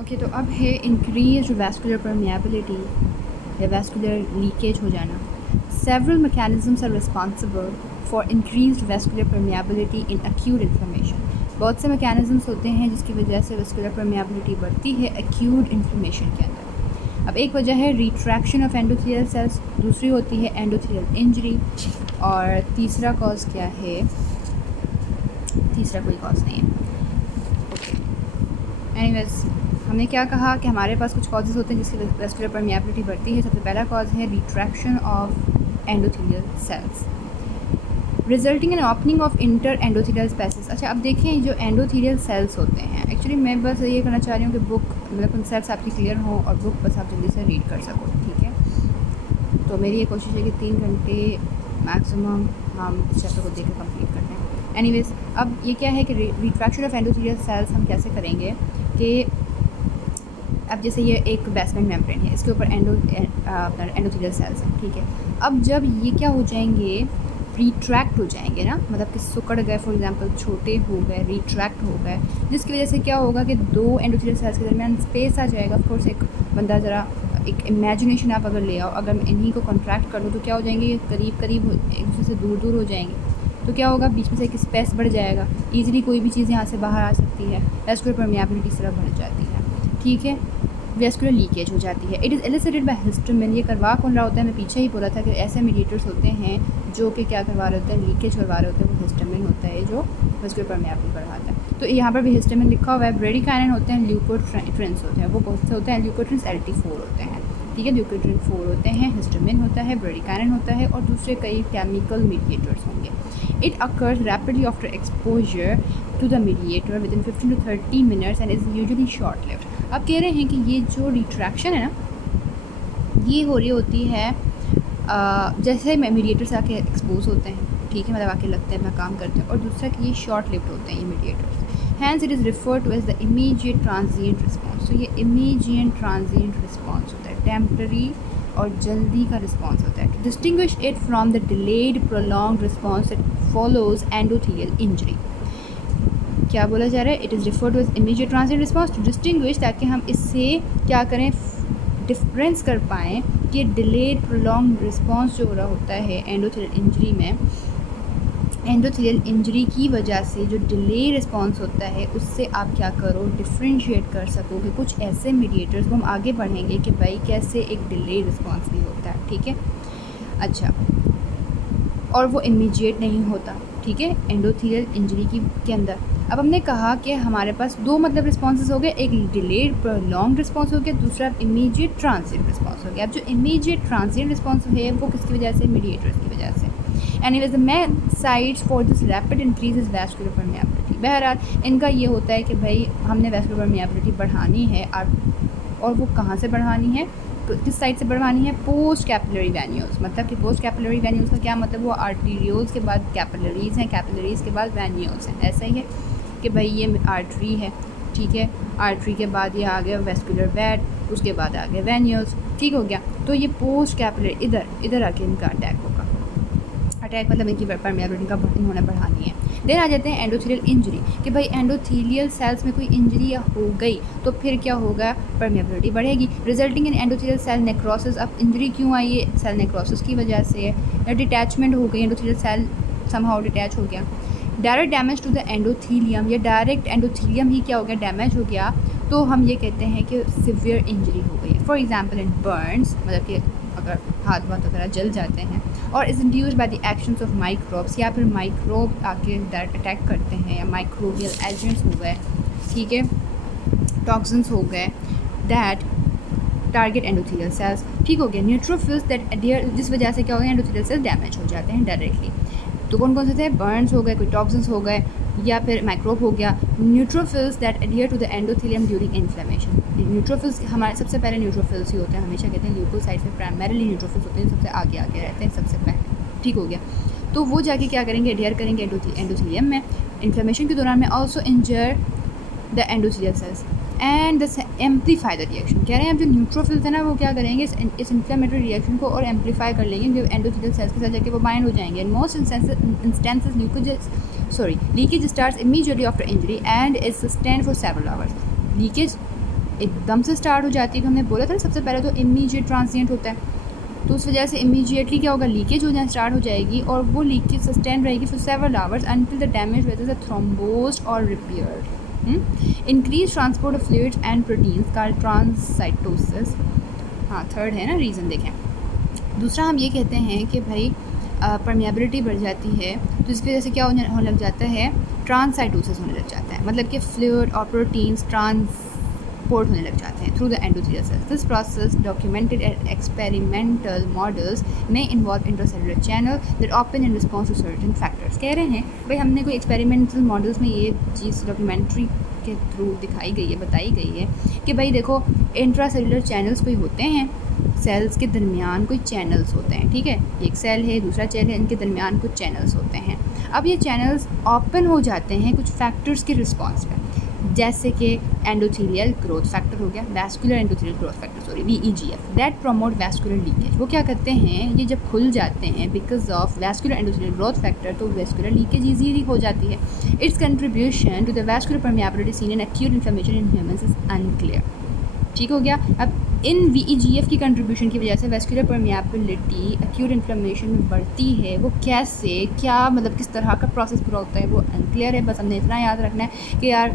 Okay, तो अब है इंक्रीज वैस्कुलर परमिएबिलिटी या वैस्कुलर लीकेज हो जाना। Several mechanisms are responsible for increase vascular permeability in acute inflammation. बहुत से मैकेनिज्म्स होते हैं जिसकी वजह से वैस्कुलर परमिएबिलिटी बढ़ती है एक्यूट इन्फ्लेमेशन के अंदर। अब एक वजह है रिट्रैक्शन ऑफ एंडोथेलियल सेल्स, दूसरी होती है एंडोथेलियल इंजरी, और तीसरा कॉज क्या है? तीसरा कोई कॉज नहीं है। एनीवेज, हमने क्या कहा कि हमारे पास कुछ कॉजेज़ होते हैं जिसकी वैस्कुलर परमिएबिलिटी बढ़ती है। सबसे पहला कॉज है retraction of endothelial cells resulting in opening of inter endothelial spaces. अच्छा, अब देखें जो एंडोथेलियल सेल्स होते हैं, एक्चुअली मैं बस ये करना चाह रही हूँ कि बुक मतलब कंसेप्ट्स आपकी क्लियर हो और बुक बस आप जल्दी से रीड कर सको, ठीक है। तो मेरी ये कोशिश है कि 3 घंटे मैक्सिमम हम इस चैप्टर को देकर कंप्लीट करते हैं। एनीवेज, अब ये क्या है कि रिट्रैक्शन ऑफ एंडोथेलियल सेल्स हम कैसे करेंगे कि अब जैसे ये एक बेसमेंट मेम्ब्रेन है, इसके ऊपर एंडोथेलियल सेल्स हैं, ठीक है। अब जब ये क्या हो जाएंगे, रिट्रैक्ट हो जाएंगे ना, मतलब कि सिकुड़ गए, फॉर एग्जांपल छोटे हो गए, रिट्रैक्ट हो गए, जिसकी वजह से क्या होगा कि 2 एंडोथेलियल सेल्स के दरमियान स्पेस आ जाएगा। ऑफ कोर्स एक बंदा ज़रा एक इमेजिनेशन आप अगर ले आओ, अगर मैं इन्हीं को कॉन्ट्रैक्ट कर दूँ तो क्या हो जाएंगे, ये करीब करीब एक दूसरे से दूर दूर हो जाएंगे। तो क्या होगा, बीच में से एक स्पेस बढ़ जाएगा, ईजिली कोई भी चीज़ यहाँ से बाहर आ सकती है, वैस्कुलर परमिएबिलिटी इस तरह बढ़ जाती है, ठीक है। वैस्कुलर लीकेज हो जाती है। It is elicited by histamine. ये करवा कौन रहा होता है, मैं पीछे ही बोला था कि ऐसे मीडिएटर्स होते हैं जो कि क्या करवा रहे होते हैं, लीकेज करवा रहे होते हैं। वो हिस्टामिन होता है जो वैस्कुलर परमिएबिलिटी बढ़ाता है। तो यहाँ पर भी हिस्टामिन लिखा हुआ है। ब्रेडिकाइनिन होते हैं, ल्यूकोट्रिन्स होते हैं, वो कौन से होते हैं, ल्यूकोट्रिन्स LT4 होते हैं, ठीक है। ल्यूकोट्रिन 4 होते हैं, हिस्टामिन होता है, ब्रेडिकाइनिन होता है और दूसरे कई केमिकल मीडिएटर्स होंगे। It occurs rapidly after exposure to the mediator within 15 to 30 minutes and is usually short lived. अब कह रहे हैं कि ये जो रिट्रैक्शन है ना, ये हो रही होती है जैसे मीडिएटर्स आके एक्सपोज होते हैं, ठीक है, मतलब आके लगते हैं, अपना काम करते हैं, और दूसरा कि ये शॉर्ट लिव्ड होते हैं ये mediators. Hence it is referred to as the immediate transient response. तो ये इमीडिएट ट्रांजिएंट रिस्पॉन्स होता है, टेम्पररी और जल्दी का रिस्पॉन्स होता है। To distinguish it from the delayed prolonged response that follows endothelial injury. क्या बोला जा रहा है, it is referred to as immediate transient response to distinguish, ताकि हम इससे क्या करें, डिफरेंस कर पाएँ कि डिलेड प्रोलॉन्ग रिस्पॉन्स जो हो रहा होता है एंडोथेलियल इंजरी में, एंडोथेलियल इंजरी की वजह से जो डिले रिस्पॉन्स होता है उससे आप क्या करो, डिफ्रेंशिएट कर सकोगे कुछ ऐसे मीडिएटर्स को। हम आगे बढ़ेंगे कि भाई कैसे एक डिले रिस्पॉन्स भी होता है, ठीक है। अच्छा, और वो इमीडिएट नहीं होता, ठीक है, एंडोथेलियल इंजरी के अंदर। अब हमने कहा कि हमारे पास 2 मतलब रिस्पॉन्सेज हो गए, एक डिलेड प्रोलॉन्ग रिस्पॉन्स हो गया, दूसरा इमीडिएट ट्रांजिएंट रिस्पॉन्स हो गया। अब जो इमीडिएट ट्रांजिएंट रिस्पॉन्स है वो किसकी वजह से, मीडिएटर्स की वजह से। Anyways the main sides for this rapid increase is vascular permeability. बहरहाल इनका ये होता है कि भाई हमने वैस्कुलर परमिएबिलिटी बढ़ानी है, और वो कहाँ से बढ़ानी है, किस साइड से बढ़वानी है, पोस्ट कैपिलरी वेन्यूल्स। मतलब कि पोस्ट कैपिलरी वेन्यूल्स का क्या मतलब, वो आर्टीरियोल्स के बाद कैपिलरीज हैं, कैपिलरीज के बाद वेन्यूल्स हैं। ऐसा ही है कि भाई ये आर्टरी है, ठीक है, आर्टरी के बाद ये आ गया वैस्कुलर वेड, उसके बाद आ गया वेन्यूल्स, ठीक हो गया। तो ये पोस्ट कैपिलरी इधर आके इनका अटैक होगा। अटैक मतलब इनकी परमिएबिलिटी का इन्होंने बढ़ानी है। देन आ जाते हैं एंडोथेलियल इंजरी, कि भाई एंडोथेलियल सेल्स में कोई इंजरी हो गई तो फिर क्या होगा, परमिएबिलिटी बढ़ेगी, resulting in endothelial cell necrosis. अब इंजरी क्यों आई है, सेल नेक्रोसिस की वजह से है, या डिटैचमेंट हो गई, एंडोथेलियल सेल समहाउ डिटैच हो गया। Direct damage to the endothelium, या डायरेक्ट एंडोथेलियम ही क्या हो गया, डैमेज हो गया, तो हम ये कहते हैं कि सिवियर इंजरी हो गई। फॉर एग्जांपल इन बर्न्स, मतलब कि अगर हाथ वगैरह जल जाते हैं, और is induced by the actions of microbes, या फिर माइक्रोब आके डायरेक्ट अटैक करते हैं, या माइक्रोबियल एजेंट्स हो गए, ठीक है, टॉक्सिन्स हो गए, दैट टारगेट एंडोथेलियल सेल्स, ठीक हो गया। न्यूट्रोफिल्स दैट एडियर, जिस वजह से क्या हो गया, एंडोथेलियल सेल्स डैमेज हो जाते हैं डायरेक्टली। तो कौन कौन से थे, बर्न्स हो गए, कोई टॉक्सिन्स हो गए, या फिर माइक्रोब हो गया। Neutrophils that adhere to the endothelium during inflammation. Neutrophils हमारे सबसे पहले न्यूट्रोफिल्स ही होते हैं, हमेशा कहते हैं ल्यूकोसाइट्स में प्राइमरीली न्यूट्रोफिल्स होते हैं, सबसे आगे रहते हैं सबसे पहले, ठीक हो गया। तो वो जाके क्या करेंगे, एडियर करेंगे एंडोथेलियम में इन्फ्लेमेशन के दौरान में, also injure the endothelial cells and the amplify the reaction. कह रहे हैं अब जो न्यूट्रोफिल्स है ना, वो क्या करेंगे, इस इन्फ्लेमेटरी रिएक्शन को और एम्पलीफाई कर लेंगे, जो एंडोथेलियल सेल्स के साथ जाके वो बाइंड हो जाएंगे। In most instances leakage starts immediately after injury and is sustained for several hours. Leakage एकदम से स्टार्ट हो जाती है, तो हमने बोला था ना सबसे पहले तो इमीडिएट ट्रांसिएंट होता है, तो उस वजह से इमीडिएटली क्या होगा, लीकेज हो जाना स्टार्ट हो जाएगी और वो लीकेज सस्टेन रहेगी for several hours until the damage weather is thrombosed और repaired. Increase transport of fluids and proteins called transcytosis. हाँ, थर्ड है ना रीज़न। देखें, दूसरा हम ये कहते हैं कि भाई परमिएबिलिटी बढ़ जाती है तो इसकी वजह से क्या होने लग जाता है, ट्रांससाइटोसिस होने लग जाता है, मतलब कि फ्लूइड और प्रोटीन्स ट्रांसपोर्ट होने लग जाते हैं through the endothelial cells. This process documented at experimental models में involve intracellular channel that open in response to certain factors. कह रहे हैं भाई हमने कोई एक्सपेरिमेंटल मॉडल्स में ये चीज़ डॉक्यूमेंट्री के थ्रू दिखाई गई है, बताई गई है कि भाई देखो इंट्रासेलुलर चैनल्स कोई होते हैं, सेल्स के दरमियान कोई चैनल्स होते हैं, ठीक है, एक सेल है दूसरा सेल है, इनके दरमियान कुछ चैनल्स होते हैं। अब ये चैनल्स ओपन हो जाते हैं कुछ फैक्टर्स के रिस्पॉन्स पे, जैसे कि एंडोथेलियल ग्रोथ फैक्टर हो गया, vascular endothelial growth factor sorry VEGF that promote vascular leakage. वो क्या करते हैं, ये जब खुल जाते हैं because of vascular endothelial growth factor तो वैस्कुलर लीकेज ईजीली हो जाती है। Its contribution to the vascular permeability seen in acute inflammation in humans is unclear. ठीक हो गया। अब इन VEGF की कंट्रीब्यूशन की वजह से वैस्कुलर परमिएबिलिटी एक्यूट इन्फ्लेमेशन में बढ़ती है। वो कैसे, क्या मतलब किस तरह का प्रोसेस पूरा होता है वो अनक्लियर है। बस हमने इतना याद रखना है कि यार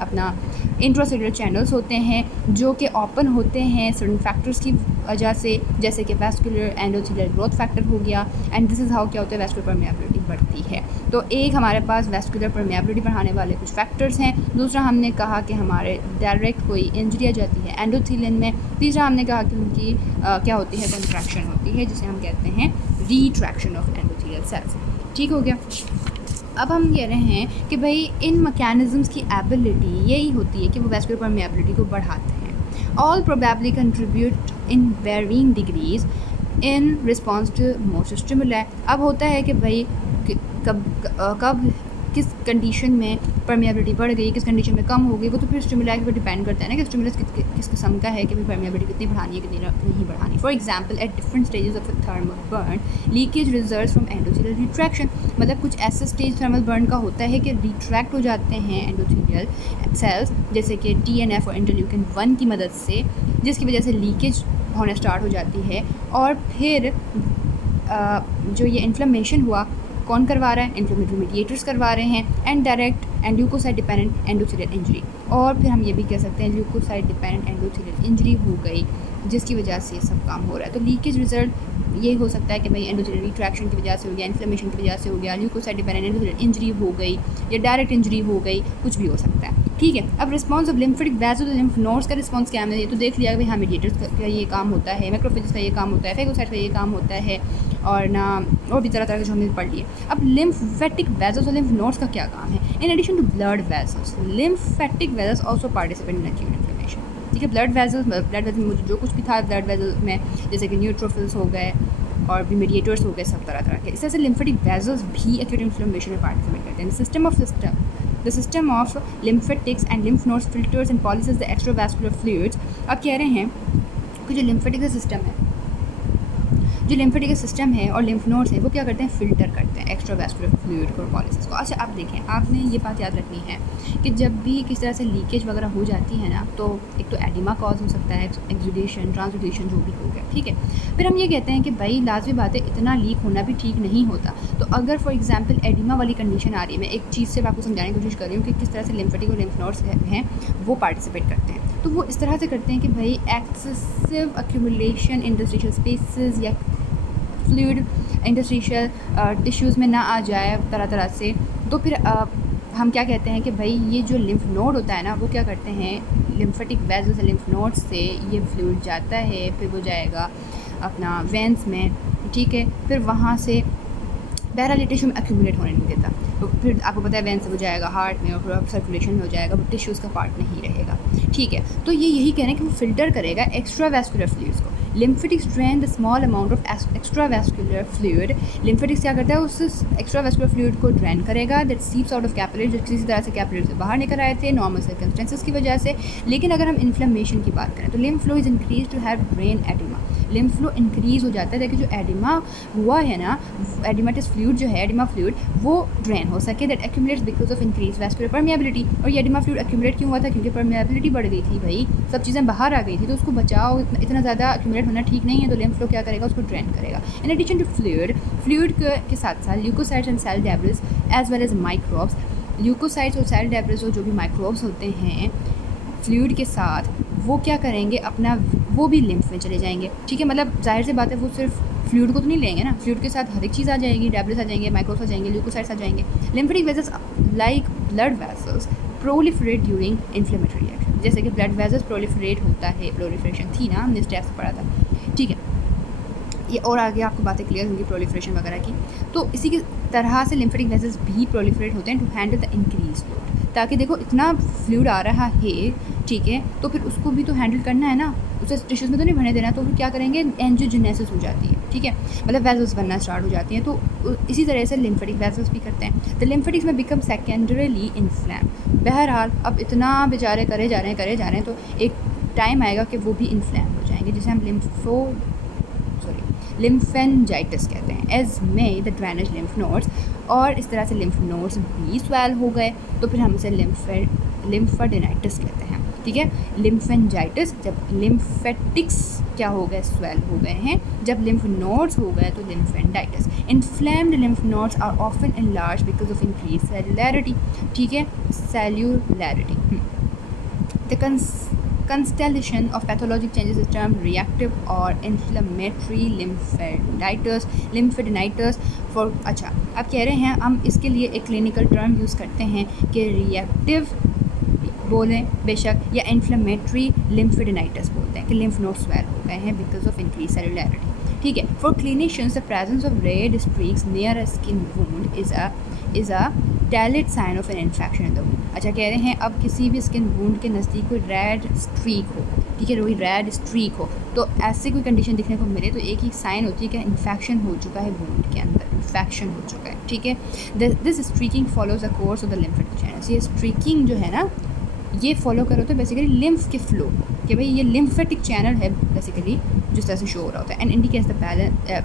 अपना इंट्रासेलुलर चैनल्स होते हैं जो कि ओपन होते हैं सर्टेन फैक्टर्स की वजह से, जैसे कि वैस्कुलर एंडोथेलियल ग्रोथ फैक्टर हो गया, एंड दिस इज़ हाउ क्या होता है वैस्कुलर परमिएबिलिटी बढ़ती है। तो एक हमारे पास वैस्कुलर परमिएबिलिटी बढ़ाने वाले कुछ फैक्टर्स हैं, दूसरा हमने कहा कि हमारे डायरेक्ट कोई इंजरी आ जाती है एंडोथेलियन में, तीसरा हमने कहा कि उनकी क्या होती है, कंट्रैक्शन होती है जिसे हम कहते हैं रिट्रैक्शन ऑफ एंडोथेलियल सेल्स। ठीक हो गया। अब हम कह रहे हैं कि भाई इन मैकेनिज़म्स की एबिलिटी यही होती है कि वो वैस्कुलर परमिएबिलिटी को बढ़ाते हैं। All probably contribute in varying degrees in response to most stimuli. अब होता है कि भाई कब किस कंडीशन में परमिएबिलिटी बढ़ गई, किस कंडीशन में कम हो गई, वो तो फिर स्टिमुलाई पर डिपेंड करता है ना कि स्टिमुलस किस किस्म का है कि भाई परमिएबिलिटी कितनी बढ़ानी है कितनी नहीं बढ़ानी। For example at different stages of thermal burn leakage results from endothelial retraction. मतलब कुछ ऐसे स्टेज थर्मल बर्न का होता है कि रिट्रैक्ट हो जाते हैं एंडोथेलियल सेल्स, जैसे कि TNF और इंटरल्यूकिन 1 की मदद से, जिसकी वजह से लीकेज होने स्टार्ट हो जाती है। और फिर जो ये इन्फ्लेमेशन हुआ कौन करवा रहा है, इन्फ्लेमेटरी मीडिएटर्स करवा रहे हैं, and direct and leukocyte dependent endothelial injury. और फिर हम ये भी कह सकते हैं ल्यूकोसाइट डिपेंडेंट एंडोथेलियल इंजरी हो गई जिसकी वजह से ये सब काम हो रहा है। तो लीकेज रिजल्ट ये हो सकता है कि भाई एंडोथेलियल रिट्रैक्शन की वजह से हो गया, इन्फ्लेमेशन की वजह से हो गया, ल्यूकोसाइट डिपेंडेंट एंडोथेलियल इंजरी हो गई या डायरेक्ट इंजरी हो गई, कुछ भी हो सकता है। ठीक है। अब response of lymphatic vaso lymph nodes का रिस्पॉन्स क्या है, ये तो देख लिया कि भाई हाँ मीडिएटर्स का ये काम होता है, मैक्रोफेजेस का ये काम होता है, फेगोसाइट्स का ये काम होता है, और ना और भी तरह तरह के जो हमने पढ़ लिए। अब लिम्फेटिक वेसल्स और लिम्फ नोड्स का क्या काम है, in addition to blood vessels lymphatic vessels also participate in acute inflammation. ठीक है। ब्लड वेसल्स में जो कुछ भी था ब्लड वेसल्स में, जैसे कि न्यूट्रोफिल्स हो गए और भी मीडिएटर्स हो गए, सब तरह तरह के। इस तरह से लिम्फेटिक वेसल्स भी एक्यूट इन्फ्लेमेशन में पार्टिसिपेट करते हैं। The system of lymphatics and lymph nodes filters and polishes the extravascular fluids। अब कह रहे हैं कि जो लिम्फेटिक सिस्टम है और लिम्फ नोड्स हैं वो क्या करते हैं, फिल्टर करते हैं एक्स्ट्रावैस्कुलर फ्लूइड को, पॉलिसिस को। अच्छा अब देखें, आपने ये बात याद रखनी है कि जब भी किस तरह से लीकेज वगैरह हो जाती है ना, तो एक तो एडिमा कॉज हो सकता है, एक्सुडेशन, ट्रांसुडेशन जो भी हो गया। ठीक है। फिर हम ये कहते हैं कि भाई लाजमी बात है इतना लीक होना भी ठीक नहीं होता। तो अगर फॉर एग्जाम्पल एडिमा वाली कंडीशन आ रही है, मैं एक चीज़ से आपको समझाने की कोशिश कर रही हूँ कि किस तरह से लिम्फेटिक और लिम्फ नोड्स हैं वो पार्टिसिपेट करते हैं। तो वो इस तरह से करते हैं कि भाई एक्सेसिव एक्यूमुलेशन इंटरस्टिशियल स्पेसेस या फ्लूइड इंटरस्टिशियल टिश्यूज़ में ना आ जाए तरह तरह से। तो फिर हम क्या कहते हैं कि भाई ये जो लिम्फ नोड होता है ना, वो क्या करते हैं, लिम्फेटिक वेसल्स से लिम्फ नोड से ये फ्लूइड जाता है, फिर वो जाएगा अपना वेंस में। ठीक है। फिर वहाँ से बहरहाल टिश्यू में एक्यूमुलेट होने नहीं देता, तो फिर आपको पता है वेंस से वो जाएगा हार्ट में और फिर सर्कुलेशन में हो जाएगा, वो टिश्यूज़ का पार्ट नहीं रहेगा। ठीक है। तो ये यही कह रहे हैं कि वो फिल्टर करेगा एक्स्ट्रा वैस्कुलर फ्लूइड्स को। Lymphatics drain the small amount of extra vascular fluid. Lymphatics क्या करता है, उस एक्स्ट्रा वैस्कुलर फ्लूइड को ड्रेन करेगा दैट सीप्स आउट ऑफ कैपिलरीज, जो किसी तरह से कैपिलरी से बाहर निकल आए थे नॉर्मल सर्कमस्टेंसेस की वजह से। लेकिन अगर हम इन्फ्लेमेशन की बात करें तो lymph flow is increase to have brain oedema. Lymph flow increase हो जाता है ताकि जो एडिमा हुआ है ना, एडिमेटस फ्लूइड जो है, एडिमा फ्लूइड वो ड्रेन हो सके, that accumulates because of increase vascular permeability. और ये एडिमा फ्लूइड एक्यूमुलेट क्यों हुआ था? क्योंकि परमिएबिलिटी बढ़ गई थी भाई, सब चीज़ें बाहर आ गई थी, तो उसको बचाओ, इतना ज़्यादा एक्यूमुलेट होना ठीक नहीं है, तो लिम्फ फ्लो क्या करेगा? उसको ड्रेन करेगा। इन एडिशन टू फ्लूइड के साथ साथ leukocytes and cell debris as well as microbes, leukocytes और सेल डेब्रिस और जो भी माइक्रोब्स होते हैं फ्लूइड के साथ, वो क्या करेंगे? अपना वो भी लिम्फ में चले जाएंगे, ठीक है। मतलब जाहिर सी बात है, वो सिर्फ फ्लूइड को तो नहीं लेंगे ना, फ्लूइड के साथ हर एक चीज़ आ जाएगी, डेब्रिस आ जाएंगे, माइक्रोब्स आ जाएंगे, ल्यूकोसाइट्स आ जाएंगे। Lymphatic vessels like blood vessels proliferate during inflammatory reaction, जैसे कि ब्लड वेसल्स प्रोलिफरेट होता है, प्रोलिफरेशन थी ना, हमने स्टेप्स पढ़ा था, ठीक है। ये और आगे आपको बातें क्लियर होंगी प्रोलिफरेशन वगैरह की। तो इसी की तरह से लिम्फेटिक वेसल्स भी प्रोलिफरेट होते हैं to handle the increase load, ताकि देखो इतना फ्लूइड आ रहा है, ठीक है, तो फिर उसको भी तो हैंडल करना है ना, उसे टिश्यूज़ में तो नहीं भरने देना, तो फिर क्या करेंगे? एंजियोजेनेसिस हो जाती है, ठीक है, मतलब वेसल्स बनना स्टार्ट हो जाती हैं। तो इसी तरह से लिम्फेटिक वेसल्स भी करते हैं। द लिम्फेटिक्स में बिकम सेकेंडरीली इन्फ्लैम। बहरहाल अब इतना बेचारे करे जा रहे हैं, तो एक टाइम आएगा कि वो भी इन्फ्लैम हो जाएंगे, जिसे हम लिम्फेंजाइटिस कहते हैं। As may the drainage lymph nodes, और इस तरह से लिम्फ नोड्स भी स्वेल हो गए, तो फिर हम इसे लिम्फेडेनाइटिस कहते हैं, ठीक है। लिम्फेंजाइटिस, जब लिम्फेटिक्स क्या हो गए? स्वेल हो गए हैं। जब लिम्फ नोड्स हो गए तो lymphadenitis. Inflamed lymph nodes are often enlarge because of increase cellularity, ठीक है, cellularity. The constellation of pathologic changes is termed reactive or inflammatory lymphadenitis for। अच्छा, अब कह रहे हैं हम इसके लिए एक क्लिनिकल टर्म यूज़ करते हैं कि रिएक्टिव बोलें बेशक, या इन्फ्लेमेटरी लिम्फेडेनाइटिस बोलते हैं कि लिम्फ नोड स्वेल हो गए हैं बिकॉज ऑफ इंक्रीज सेलुलैरिटी, ठीक है। For clinicians the presence of red streaks near a skin wound is a telltale sign of an infection in the wound. अच्छा, कह रहे हैं अब किसी भी स्किन वुंड के नज़दीक कोई रेड स्ट्रीक हो, ठीक है, कोई रेड स्ट्रीक हो, तो ऐसी कोई कंडीशन दिखने को मिले तो एक ही साइन होती है कि इन्फेक्शन हो चुका है वुंड के अंदर, इन्फेक्शन हो चुका है, ठीक है। This streaking follows the course of the lymphatic channels. ये स्ट्रीकिंग जो है ना, ये फॉलो करो तो बेसिकली लिम्फ के फ्लो, कि भाई ये लिम्फेटिक चैनल है बेसिकली, जिस तरह से शो हो रहा होता है, and indicates the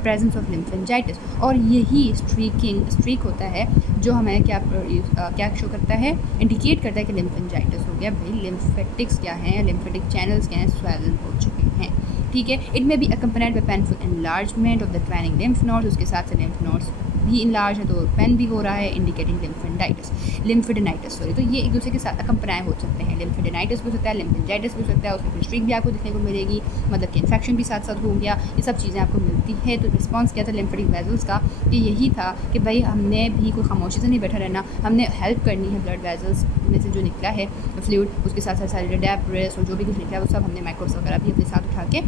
presence of lymphangitis. और यही स्ट्रीक होता है जो हमें क्या शो करता है? इंडिकेट करता है कि लिम्फेंजाइटिस हो गया। भाई लिम्फेटिक्स क्या हैं, लिम्फेटिक चैनल्स क्या हैं? स्वेलन हो चुके हैं, ठीक है। इट में be accompanied by painful enlargement of the draining lymph nodes, उसके साथ से लिम्फ नोड्स भी इनलार्ज है, तो पेन भी हो रहा है, इंडिकेटिंग लिम्फेडेनाइटिस। तो ये एक दूसरे के साथ अकम्पनाए हो सकते हैं। लिम्फेडेनाइटिस भी हो सकता है, लिम्फेंजाइटिस भी हो सकता है, उसमें फिर स्ट्रीक भी आपको देखने को मिलेगी, मतलब कि इन्फेक्शन भी साथ साथ हो गया, ये सब चीज़ें आपको मिलती है। तो रिस्पॉन्स क्या था लिम्फेटिक वेसल्स का? कि यही था कि भाई हमने भी कोई खामोशी से नहीं बैठा रहना, हमने हेल्प करनी है ब्लड वेसल्स में से जो निकला है फ्लूइड, उसके साथ साथ सारे डेब्रिस और जो भी कुछ निकला है वो सब हमने माइक्रोब्स वगैरह भी अपने साथ उठा के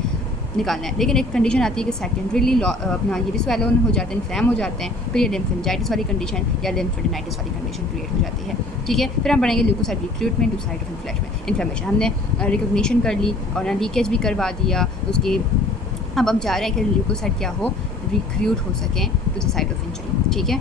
निकालना है। लेकिन एक कंडीशन आती है कि सेकेंडरीली अपना ये भी स्वेलो हो जाते हैं, इन्फ्लैम हो जाते हैं, फिर ये लिम्फेंजाइटिस वाली कंडीशन या लिम्फेडेनाइटिस वाली कंडीशन क्रिएट हो जाती है, ठीक है। फिर हम पढ़ेंगे leukocyte recruitment to site of inflammation. हमने रिकॉग्निशन कर ली और ना लीकेज भी करवा दिया उसकी। अब हम चाह रहे हैं कि ल्यूकोसाइट क्या हो? रिक्रूट हो सकें to the site of injury, ठीक है।